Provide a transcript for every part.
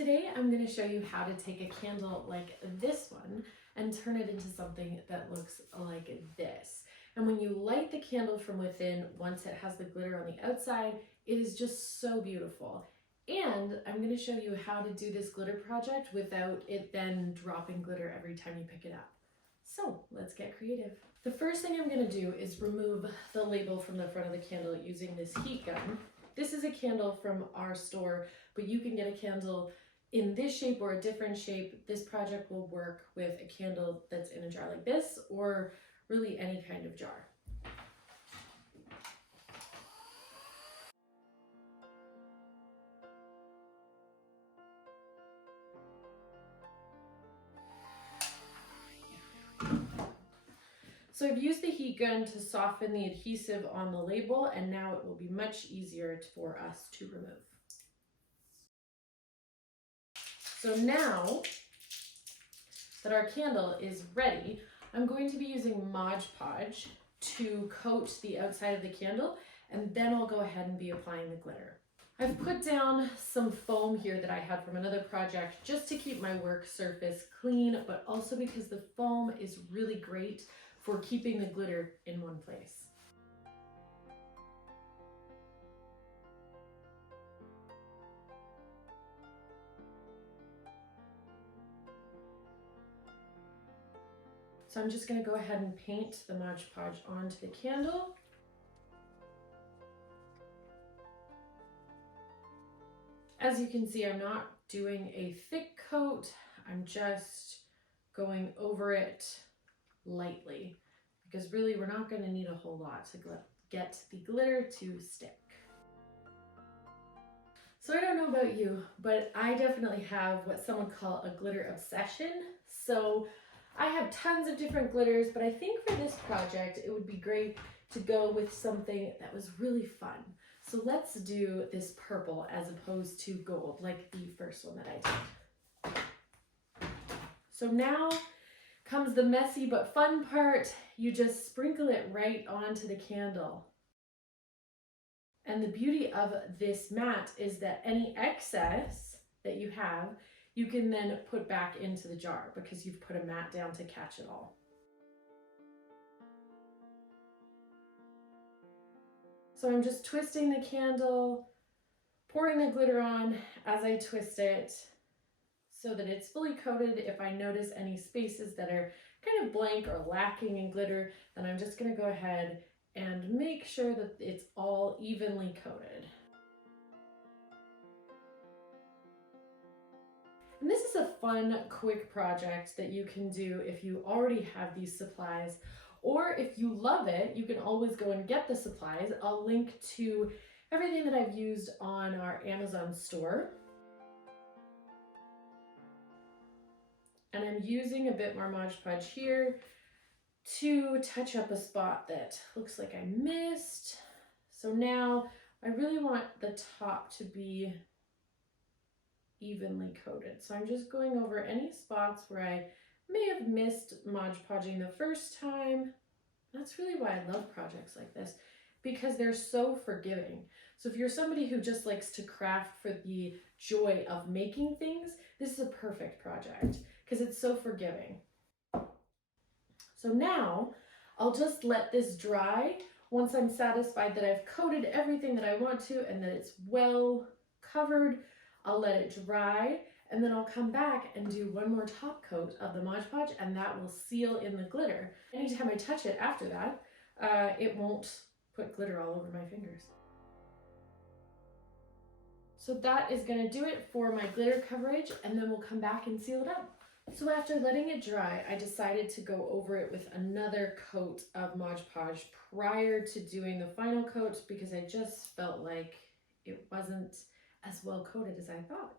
Today I'm going to show you how to take a candle like this one and turn it into something that looks like this. And when you light the candle from within, once it has the glitter on the outside, it is just so beautiful. And I'm going to show you how to do this glitter project without it then dropping glitter every time you pick it up. So let's get creative. The first thing I'm going to do is remove the label from the front of the candle using this heat gun. This is a candle from our store, but you can get a candle in this shape or a different shape. This project will work with a candle that's in a jar like this, or really any kind of jar. So I've used the heat gun to soften the adhesive on the label, and now it will be much easier for us to remove. So now that our candle is ready, I'm going to be using Mod Podge to coat the outside of the candle, and then I'll go ahead and be applying the glitter. I've put down some foam here that I had from another project just to keep my work surface clean, but also because the foam is really great for keeping the glitter in one place. So I'm just going to go ahead and paint the Mod Podge onto the candle. As you can see, I'm not doing a thick coat. I'm just going over it lightly, because really we're not going to need a whole lot to get the glitter to stick. So I don't know about you, but I definitely have what some would call a glitter obsession. So I have tons of different glitters, but I think for this project it would be great to go with something that was really fun. So let's do this purple as opposed to gold, like the first one that I did. So now comes the messy but fun part. You just sprinkle it right onto the candle. And the beauty of this mat is that any excess that you have, you can then put back into the jar because you've put a mat down to catch it all. So I'm just twisting the candle, pouring the glitter on as I twist it so that it's fully coated. If I notice any spaces that are kind of blank or lacking in glitter, then I'm just going to go ahead and make sure that it's all evenly coated. And this is a fun, quick project that you can do if you already have these supplies, or if you love it, you can always go and get the supplies. I'll link to everything that I've used on our Amazon store. And I'm using a bit more Mod Podge here to touch up a spot that looks like I missed. So now I really want the top to be evenly coated. So I'm just going over any spots where I may have missed Mod Podging the first time. That's really why I love projects like this, because they're so forgiving. So if you're somebody who just likes to craft for the joy of making things, this is a perfect project because it's so forgiving. So now I'll just let this dry. Once I'm satisfied that I've coated everything that I want to and that it's well covered, I'll let it dry, and then I'll come back and do one more top coat of the Mod Podge, and that will seal in the glitter. Anytime I touch it after that, it won't put glitter all over my fingers. So that is going to do it for my glitter coverage, and then we'll come back and seal it up. So after letting it dry, I decided to go over it with another coat of Mod Podge prior to doing the final coat, because I just felt like it wasn't as well coated as I thought.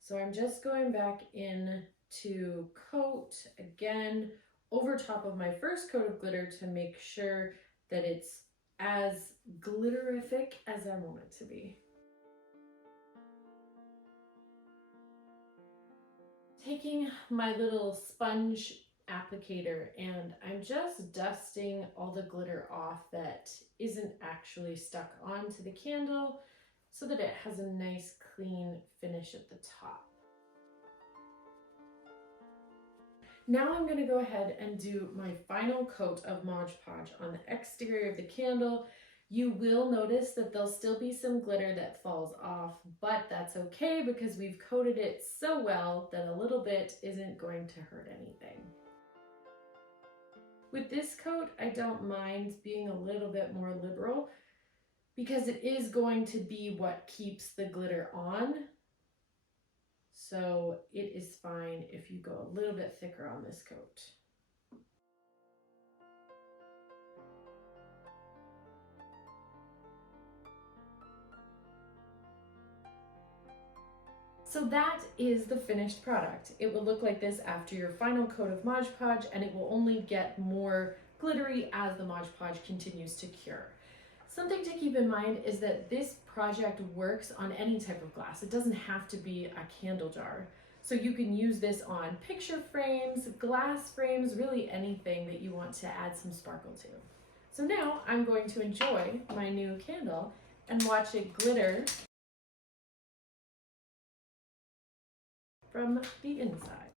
So I'm just going back in to coat again over top of my first coat of glitter to make sure that it's as glitterific as I want it to be. Taking my little sponge applicator, and I'm just dusting all the glitter off that isn't actually stuck onto the candle, so that it has a nice clean finish at the top. Now I'm going to go ahead and do my final coat of Mod Podge on the exterior of the candle. You will notice that there'll still be some glitter that falls off, but that's okay because we've coated it so well that a little bit isn't going to hurt anything. With this coat, I don't mind being a little bit more liberal because it is going to be what keeps the glitter on. So it is fine if you go a little bit thicker on this coat. So that is the finished product. It will look like this after your final coat of Mod Podge, and it will only get more glittery as the Mod Podge continues to cure. Something to keep in mind is that this project works on any type of glass. It doesn't have to be a candle jar. So you can use this on picture frames, glass frames, really anything that you want to add some sparkle to. So now I'm going to enjoy my new candle and watch it glitter from the inside.